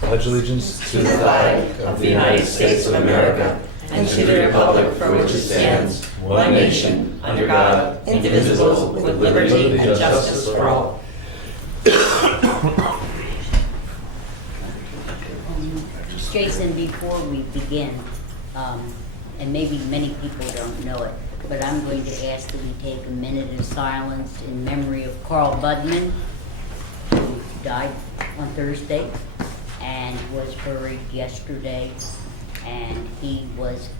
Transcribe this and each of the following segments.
Pledge allegiance to the flag of the United States of America and to the republic for which it stands, one nation, under God, indivisible, with liberty and justice for all. Jason, before we begin, and maybe many people don't know it, but I'm going to ask that we take a minute of silence in memory of Carl Budman, who died on Thursday and was buried yesterday. And he was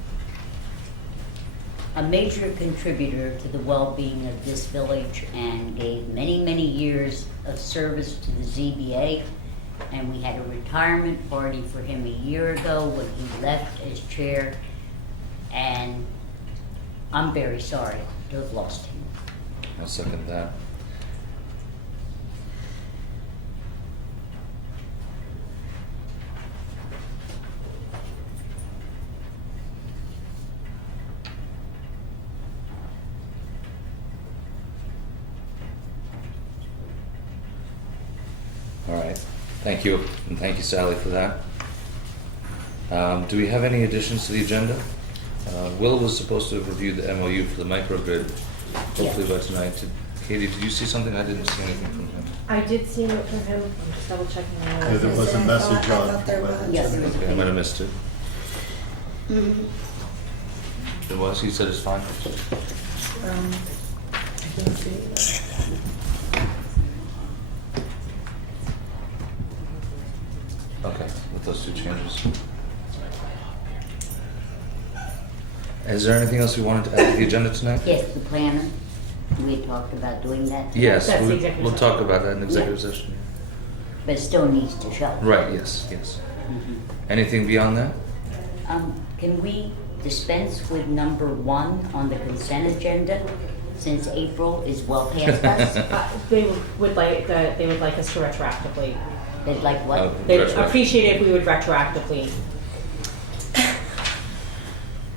a major contributor to the well-being of this village and gave many, many years of service to the ZBA. And we had a retirement party for him a year ago when he left as chair. And I'm very sorry to have lost him. I'll second that. All right. Thank you, and thank you, Sally, for that. Do we have any additions to the agenda? Will was supposed to have reviewed the MOU for the microgrid, hopefully by tonight. Katie, did you see something? I didn't see anything from him. I did see a note from him. I'm just double checking now. Yeah, there was a message I on. thought there was. Yes, there was. Okay, I might have missed it. Mm-hmm. It was? He said it's fine? I don't see that. Okay, with those two changes. Is there anything else we wanted to add to the agenda tonight? Yes, the planner. We had talked about doing that tonight. Yes, That's the executive we'll session. talk about that in executive session. But it still needs to show. Right, yes. Anything beyond that? Can we dispense with number 1 on the consent agenda, since April is well past us? They would like us to retroactively. They'd like what? They'd Retroactive. appreciate it if we would retroactively,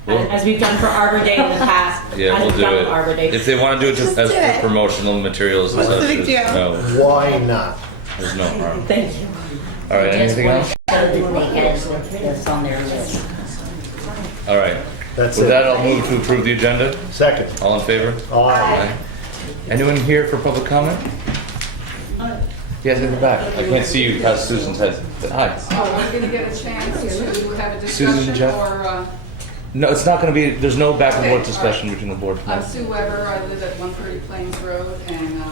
Well- as we've done for Arbor Day in the past. Yeah, as we'll we've do done it. with Arbor Day. If they want to do it just Just as do it. promotional materials and What's the such, big deal? no, Why not? there's no harm. Thank you. All right, anything else? So that they had us on their list. All right. That's With it. that, I'll move to approve the agenda. Second. All in favor? Aye. Anyone here for public comment? Yes, in the back. I can't see you past Susan's head. Hi. Oh, we're gonna get a chance to have a Susan, discussion, Jeff? or, No, it's not going to be, there's no back and Okay, forth all discussion right. between the board. I'm Sue Weber, I live at 130 Plains Road, and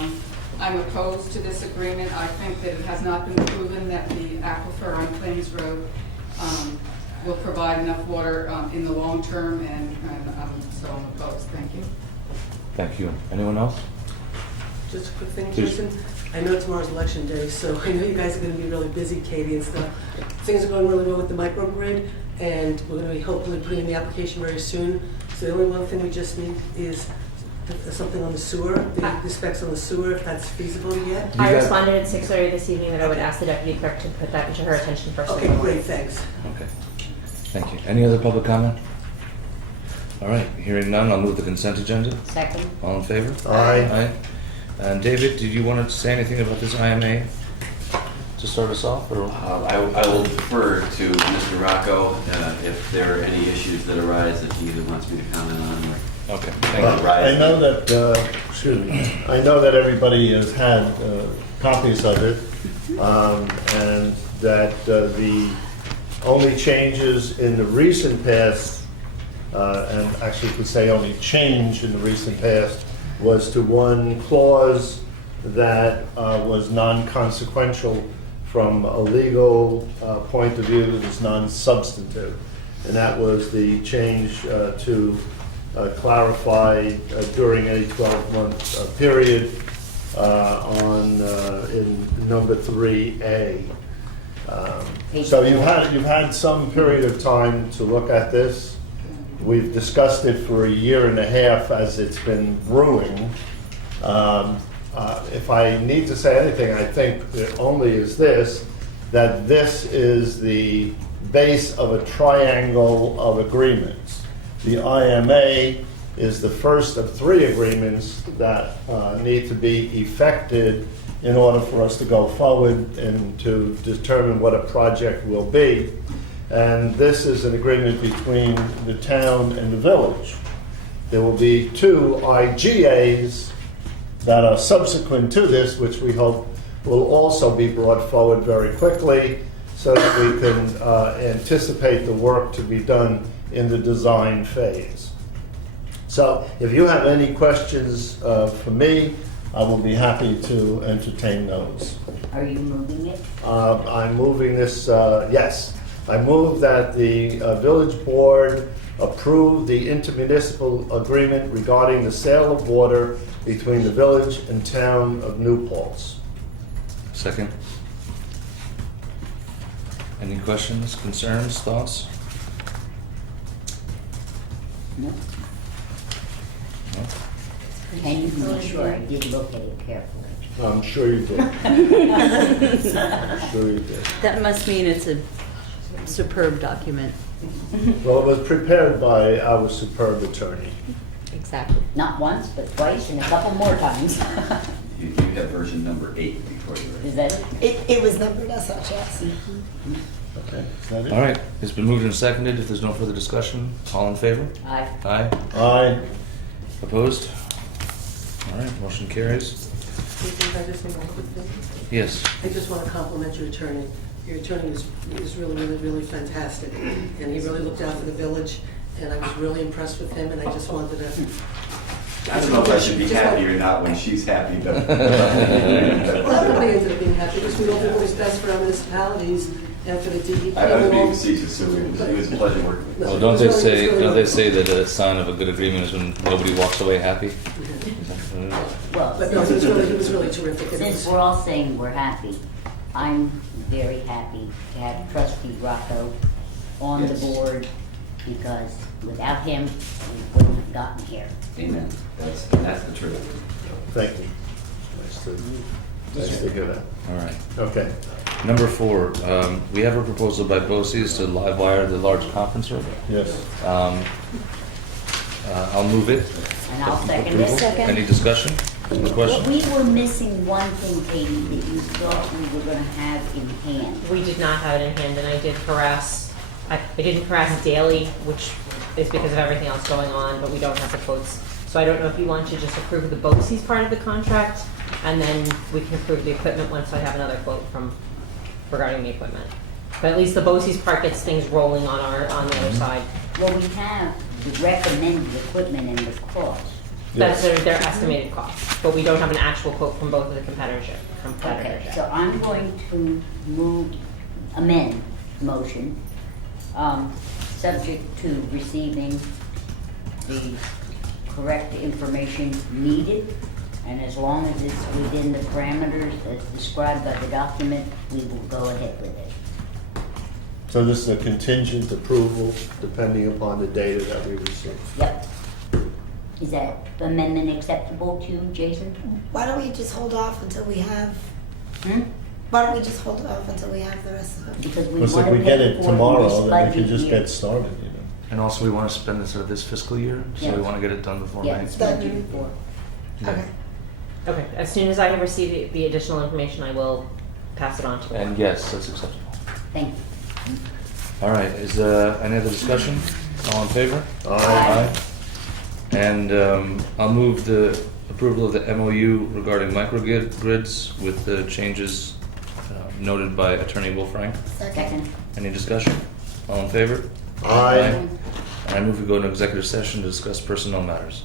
I'm opposed to this agreement. I think that it has not been proven that the aquifer on Plains Road will provide enough water in the long term, and so I'm opposed. Thank you. Thank you. Anyone else? Just a quick thing, Please. Jason. I know tomorrow's election day, so I know you guys are going to be really busy, Katie and stuff. Things are going really well with the microgrid, and we're going to be hopefully putting in the application very soon. So the only one thing we just need is something on the sewer, the specs on the sewer, if that's feasible to get. I got- responded at 6:30 this evening that I would ask the deputy clerk to put that into her attention first thing Okay, in the morning. great, thanks. Okay. Thank you. Any other public comment? All right, hearing none, I'll move the consent agenda. Second? All in favor? Aye. Aye. And David, did you want to say anything about this IMA to start us off? Or? I will defer to Mr. Rocco if there are any issues that arise that he either wants me to comment on or. Okay, thank you. I know that, excuse me, I know that everybody has had copies of it, and that the only changes in the recent past, and actually you could say only change in the recent past, was to one clause that was non-consequential from a legal point of view. It was non-substantive, and that was the change to clarify during a 12-month period in number 3A. So you've had some period of time to look at this. We've discussed it for a year and a half as it's been brewing. If I need to say anything, I think it only is this, that this is the base of a triangle of agreements. The IMA is the first of 3 agreements that need to be effected in order for us to go forward and to determine what a project will be. And this is an agreement between the town and the village. There will be 2 IGAs that are subsequent to this, which we hope will also be brought forward very quickly so that we can anticipate the work to be done in the design phase. So if you have any questions for me, I will be happy to entertain those. Are you moving it? I'm moving this, yes. I move that the village board approve the intermunicipal agreement regarding the sale of water between the village and town of New Paltz. Second. Any questions, concerns, thoughts? No. No? Can you make sure I did look at it carefully? I'm sure you did. Sure you did. That must mean it's a superb document. Well, it was prepared by our superb attorney. Exactly. Not once, but twice and a couple more times. You have version number 8 before you. Is that it? It was numbered as such, yes. Okay, is that it? All right, it's been moved and seconded. If there's no further discussion, all in favor? Aye. Aye. Aye. Opposed? All right, motion carries. Can I just say one quick thing? Yes. I just want to compliment your attorney. Your attorney is really fantastic, and he really looked out for the village, and I was really impressed with him, and I just wanted to... I don't know if I should be happy or not when she's happy, but. Well, everybody ended up being happy, because we all do what is best for our municipalities and for the DEP. I was and all. being facetious, so it was a pleasure working with you. Well, No, don't it they was really- it was really say good. that a sign of a good agreement is when nobody walks away happy? Well, But no, he was really terrific. It since was- we're all saying we're happy, I'm very happy to have trustee Rocco on the Yes. board, because without him, we wouldn't have gotten here. Amen. That's the truth. Thank you. Nice to hear that. All right. Okay. Number 4, we have a proposal by BOCES to live wire the large conference room. Yes. I'll move it. And I'll second it. Second. Any discussion? Any But question? we were missing one thing, Katie, that you thought we were gonna have in hand. We did not have it in hand, and I did harass, I didn't harass daily, which is because of everything else going on, but we don't have the quotes. So I don't know if you want to just approve the BOCES part of the contract, and then we can approve the equipment once I have another quote regarding the equipment. But at least the BOCES part gets things rolling on the other side. Well, we have the recommended equipment and the cost. That's Yes. their estimated cost, but we don't have an actual quote from both of the competitors yet. Okay, so I'm going to amend motion, subject to receiving the correct information needed, and as long as it's within the parameters as described by the document, we will go ahead with it. So this is a contingent approval depending upon the data that we receive. Yep. Is that amendment acceptable to you, Jason? Why don't we just hold off until we have, Hmm? why don't we just hold off until we have the rest of it? Because we Because want if to we get pay it for this tomorrow, then we budget can just year. get started, you know. And also, we want to spend this this fiscal year, so we Yeah. want to get it done before Yeah, May. it's budgeted for. Okay. Okay, as soon as I have received the additional information, I will pass it on to the And board. yes, that's acceptable. Thank you. All right, is there any other discussion? All in favor? Aye. And I'll move the approval of the MOU regarding microgrids with the changes noted by Attorney Wolfrank. Second. Any discussion? All in favor? Aye. And I move we go into executive session to discuss personnel matters.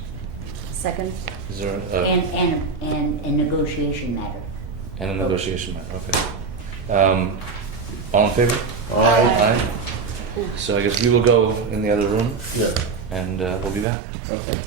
Second. Is there And a negotiation matter. and a negotiation matter? Okay. All in favor? Aye. So I guess we will go in the other room Yeah. and we'll be back. Okay.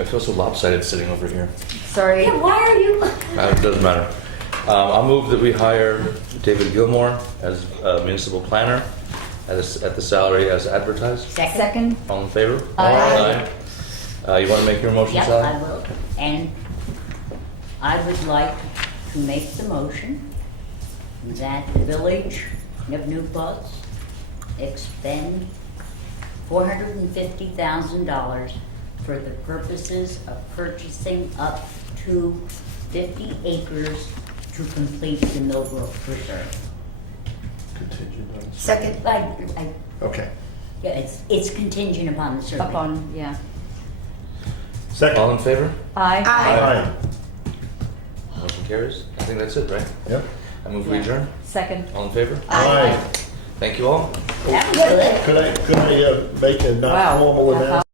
I feel so lopsided sitting over here. Sorry. Yeah, why are you? It doesn't matter. I'll move that we hire David Gilmore as municipal planner at the salary as advertised. Second? All in favor? Aye. You want to make your motion, Yep, Sally? I will. And I would like to make the motion that the village of New Paltz expend $450,000 for the purposes of purchasing up to 50 acres to complete the Millbrook Preserve. Contingent on. Second. Okay. Yeah, it's contingent upon the survey. Upon, yeah. Second. All in favor? Aye. Aye. Motion carries. I think that's it, right? Yep. I move we adjourn. Second. All in favor? Aye. Thank you all. That was good. Could I make a not Wow. formal announcement?